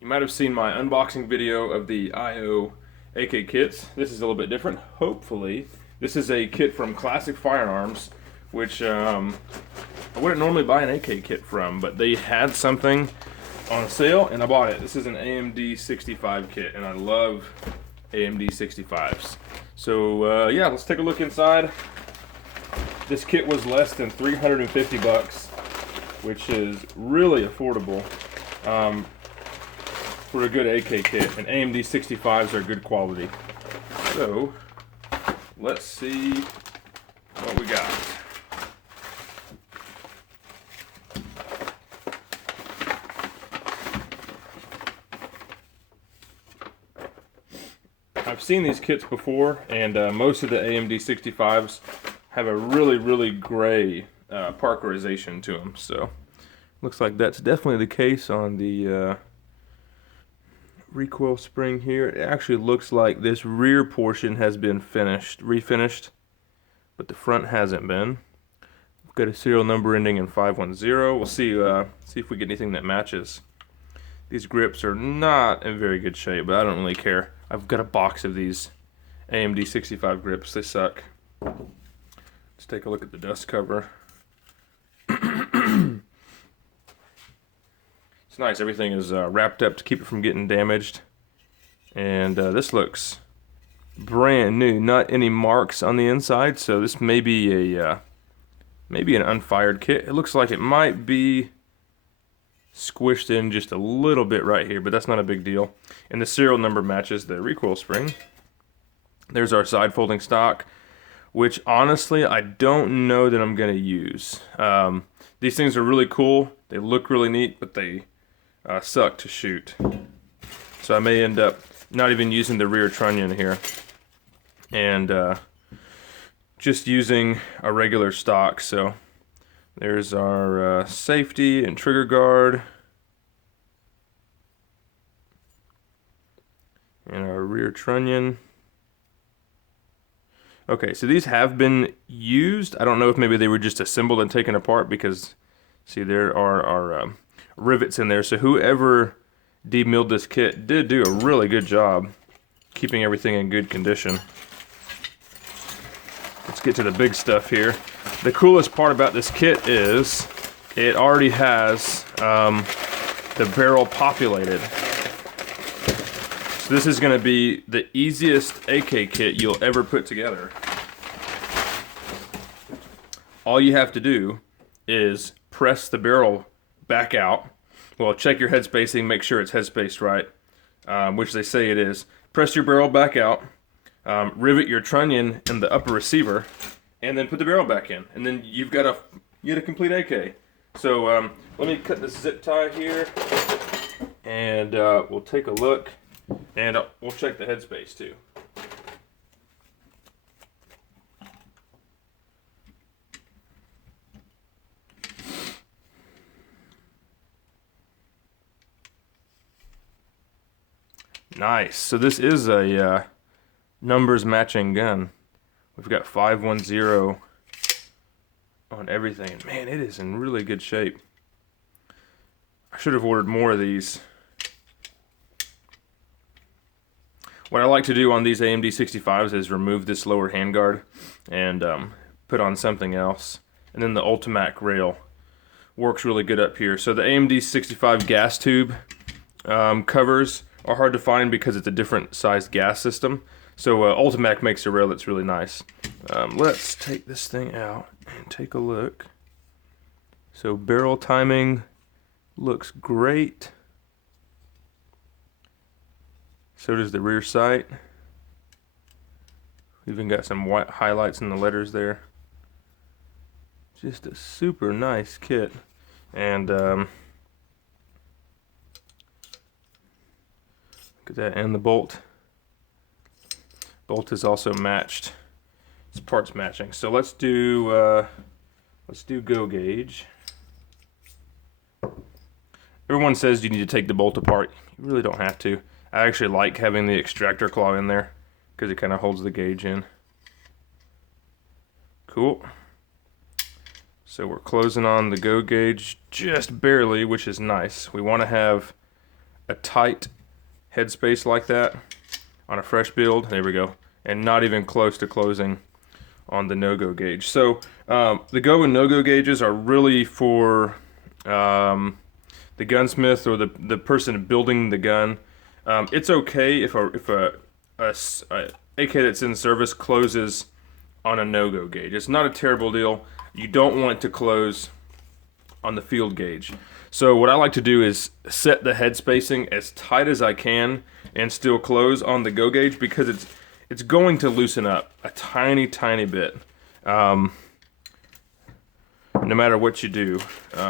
You might have seen my unboxing video of the IO AK kits. This is a little bit different, hopefully. This is a kit from Classic Firearms, which I wouldn't normally buy an AK kit from, but they had something on sale and I bought it. This is an AMD-65 kit and I love AMD-65s. So yeah, let's take a look inside. This kit was less than 350 bucks, which is really affordable. For a good AK kit, and AMD-65s are good quality. So, let's see what we got. I've seen these kits before, and most of the AMD-65s have a really gray parkerization to them, so looks like that's definitely the case on the recoil spring here. It actually looks like this rear portion has been refinished, but the front hasn't been. We've got a serial number ending in 510. We'll see if we get anything that matches. These grips are not in very good shape, but I don't really care. I've got a box of these AMD-65 grips. They suck. Let's take a look at the dust cover. It's nice, everything is wrapped up to keep it from getting damaged. And this looks brand new, not any marks on the inside, so this may be a maybe an unfired kit. It looks like it might be squished in just a little bit right here, but that's not a big deal. And the serial number matches the recoil spring. There's our side folding stock, which honestly I don't know that I'm going to use. These things are really cool, they look really neat, but they suck to shoot. So I may end up not even using the rear trunnion here and just using a regular stock. So there's our safety and trigger guard and our rear trunnion. Okay, so these have been used. I don't know if maybe they were just assembled and taken apart, because see, there are our rivets in there. So whoever demilled this kit did do a really good job keeping everything in good condition. Let's get to the big stuff here. The coolest part about this kit is it already has the barrel populated. So this is going to be the easiest AK kit you'll ever put together. All you have to do is press the barrel back out. Well, check your head spacing, make sure it's head spaced right, which they say it is. Press your barrel back out, rivet your trunnion in the upper receiver, and then put the barrel back in. And then you get a complete AK. So let me cut this zip tie here, and we'll take a look, and we'll check the headspace too. Nice. So this is a numbers matching gun. We've got 510 on everything. And man, it is in really good shape. I should have ordered more of these. What I like to do on these AMD-65s is remove this lower handguard and put on something else. And then the Ultimac rail works really good up here. So the AMD-65 gas tube covers are hard to find because it's a different sized gas system. So Ultimac makes a rail that's really nice. Let's take this thing out and take a look. So barrel timing looks great. So does the rear sight. We've even got some white highlights in the letters there. Just a super nice kit. And look at that, and the bolt. Bolt is also matched. It's parts matching. So let's do go gauge. Everyone says you need to take the bolt apart. You really don't have to. I actually like having the extractor claw in there because it kind of holds the gauge in. Cool. So we're closing on the go gauge just barely, which is nice. We want to have a tight headspace like that on a fresh build. There we go. And not even close to closing on the no-go gauge. So the go and no-go gauges are really for the gunsmith or the person building the gun. It's okay if a AK that's in service closes on a no-go gauge. It's not a terrible deal. You don't want it to close on the field gauge. So what I like to do is set the head spacing as tight as I can and still close on the go gauge, because it's going to loosen up a tiny bit no matter what you do.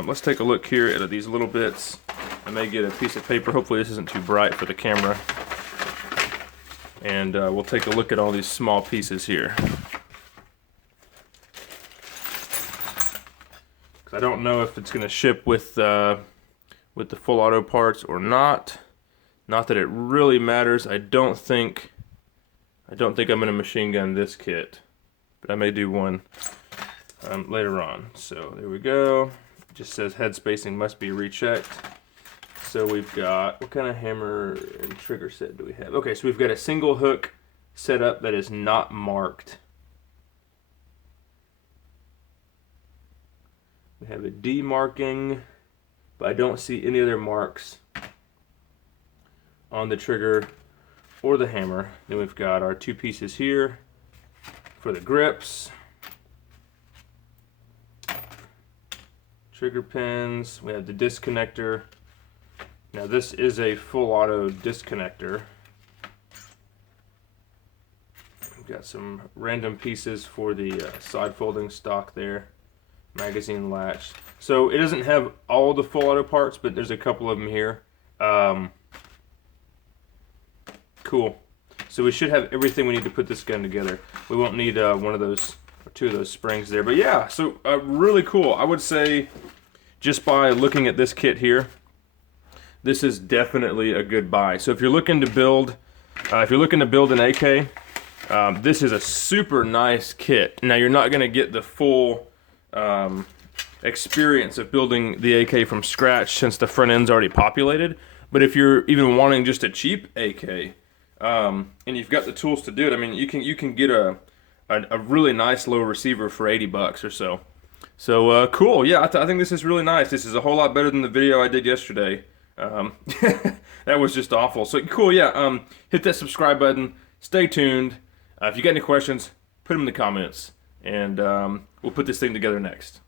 Let's take a look here at these little bits. I may get a piece of paper. Hopefully this isn't too bright for the camera. And we'll take a look at all these small pieces here. I don't know if it's going to ship with the full auto parts or not. Not that it really matters. I don't think I'm going to machine gun this kit, but I may do one later on. So there we go. It just says head spacing must be rechecked. So we've got, what kind of hammer and trigger set do we have? Okay, so we've got a single hook setup that is not marked. We have a D marking, but I don't see any other marks on the trigger or the hammer. Then we've got our two pieces here for the grips, trigger pins. We have the disconnector. Now this is a full auto disconnector. We've got some random pieces for the side folding stock there. Magazine latch. So it doesn't have all the full auto parts, but there's a couple of them here. Cool. So we should have everything we need to put this gun together. We won't need one of those or two of those springs there. But yeah, so really cool. I would say just by looking at this kit here, this is definitely a good buy. So if you're looking to build, an AK, this is a super nice kit. Now you're not going to get the full experience of building the AK from scratch, since the front end's already populated. But if you're even wanting just a cheap AK, and you've got the tools to do it, I mean, you can get a really nice low receiver for 80 bucks or so. So cool, yeah, I think this is really nice. This is a whole lot better than the video I did yesterday. That was just awful. So cool, yeah. Hit that subscribe button. Stay tuned. If you got any questions, put them in the comments, and we'll put this thing together next.